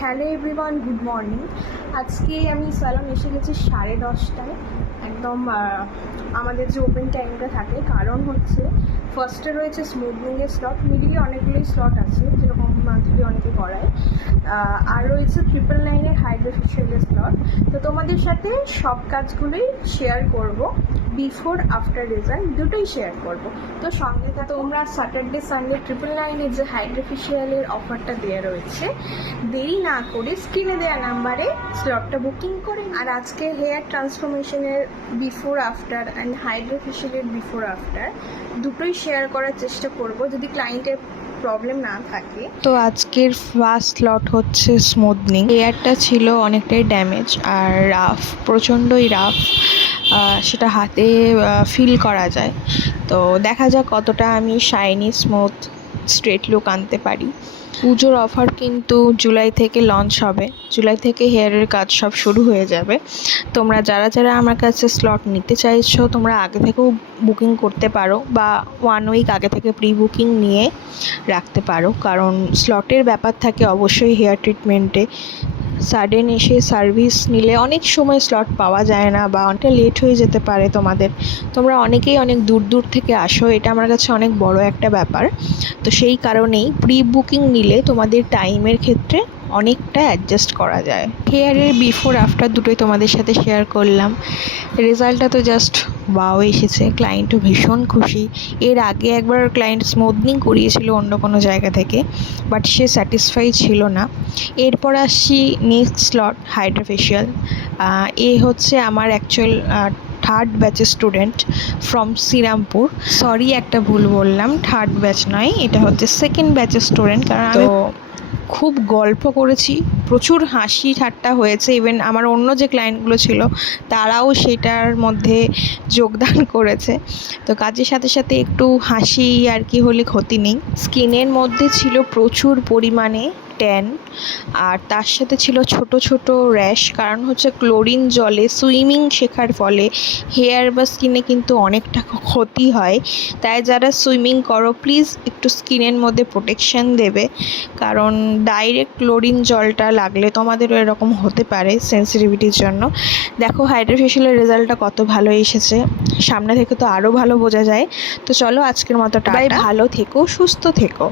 Hello everyone, good morning. আজকে আমি salon এসে গেছি 10:30টায়, একদম আমাদের যে ওপেন টাইমটা থাকে। কারণ হচ্ছে ফার্স্টে রয়েছে স্মুথনিংয়ের স্লট, মিডিলে অনেকগুলোই স্লট আছে যেরকম মান্থলি অনেকে করায়, আর রয়েছে 999-এর হাইড্রোফেশিয়ালের স্লট। তো তোমাদের সাথে সব কাজগুলোই শেয়ার করব, বিফোর আফটার রেজাল্ট দুটোই শেয়ার করব। তো সঙ্গে তোমরা স্যাটারডে সানডে 999-এর যে হাইড্রোফেশিয়ালের অফারটা দেওয়া রয়েছে, দেরি না করে স্ক্রিনে দেওয়া নাম্বারে স্লটটা বুকিং করে। আর আজকে হেয়ার ট্রান্সফরমেশনের বিফোর আফটার অ্যান্ড হাইড্রোফেশিয়ালের বিফোর আফটার দুটোই শেয়ার করার চেষ্টা করব, যদি ক্লায়েন্টের প্রবলেম না থাকে। তো আজকের ফার্স্ট স্লট হচ্ছে স্মুথনিং। হেয়ারটা ছিল অনেকটাই ড্যামেজ আর রাফ, প্রচণ্ডই রাফ, সেটা হাতে ফিল করা যায়। তো দেখা যাক কতটা আমি শাইনি স্মুথ স্ট্রেট লুক আনতে পারি। পুজোর অফার কিন্তু জুলাই থেকে লঞ্চ হবে, জুলাই থেকে হেয়ারের কাজ সব শুরু হয়ে যাবে। তোমরা যারা যারা আমার কাছে স্লট নিতে চাইছো, তোমরা আগে থেকেও বুকিং করতে পারো বা 1 উইক আগে থেকে প্রি বুকিং নিয়ে রাখতে পারো, কারণ স্লটের ব্যাপার থাকে অবশ্যই হেয়ার ট্রিটমেন্টে। সাডেন এসে সার্ভিস নিলে অনেক সময় স্লট পাওয়া যায় না বা অনেকটা লেট হয়ে যেতে পারে তোমাদের। তোমরা অনেকেই অনেক দূর দূর থেকে আসো, এটা আমার কাছে অনেক বড় একটা ব্যাপার। তো সেই কারণেই প্রি বুকিং নিলে তোমাদের টাইমের ক্ষেত্রে অনেকটা অ্যাডজাস্ট করা যায়। হেয়ারের বিফোর আফটার দুটোই তোমাদের সাথে শেয়ার করলাম। রেজাল্টটা তো জাস্ট ওয়াও এসেছে, ক্লায়েন্টও ভীষণ খুশি। এর আগে একবার ক্লায়েন্ট স্মুথনিং করিয়েছিল অন্য কোনো জায়গা থেকে, বাট সে স্যাটিসফাই ছিল না। এরপর আসছি নেক্সট স্লট হাইড্রোফেশিয়াল। এ হচ্ছে আমার অ্যাকচুয়াল থার্ড ব্যাচের স্টুডেন্ট ফ্রম শ্রীরামপুর। সরি, একটা ভুল বললাম, থার্ড ব্যাচ নয়, এটা হচ্ছে সেকেন্ড ব্যাচের স্টুডেন্ট। কারণ আমি খুব গল্প করেছি, প্রচুর হাসি ঠাট্টা হয়েছে। ইভেন আমার অন্য যে ক্লায়েন্টগুলো ছিল তারাও সেটার মধ্যে যোগদান করেছে। তো কাজের সাথে সাথে একটু হাসি আর কি হলে ক্ষতি নেই। স্কিনের মধ্যে ছিল প্রচুর পরিমাণে ট্যান, আর তার সাথে ছিল ছোট ছোট র্যাশ। কারণ হচ্ছে ক্লোরিন জলে সুইমিং শেখার ফলে হেয়ার বা স্কিনে কিন্তু অনেকটা ক্ষতি হয়। তাই যারা সুইমিং করো প্লিজ একটু স্কিনের মধ্যে প্রোটেকশন দেবে, কারণ ডাইরেক্ট ক্লোরিন জলটা লাগলে তোমাদেরও এরকম হতে পারে সেন্সিটিভিটির জন্য। দেখো হাইড্রোফেশিয়ালের রেজাল্টটা কত ভালো এসেছে, সামনে থেকে তো আরও ভালো বোঝা যায়। তো চলো আজকের মতো টাটা, ভালো থেকো, সুস্থ থেকো।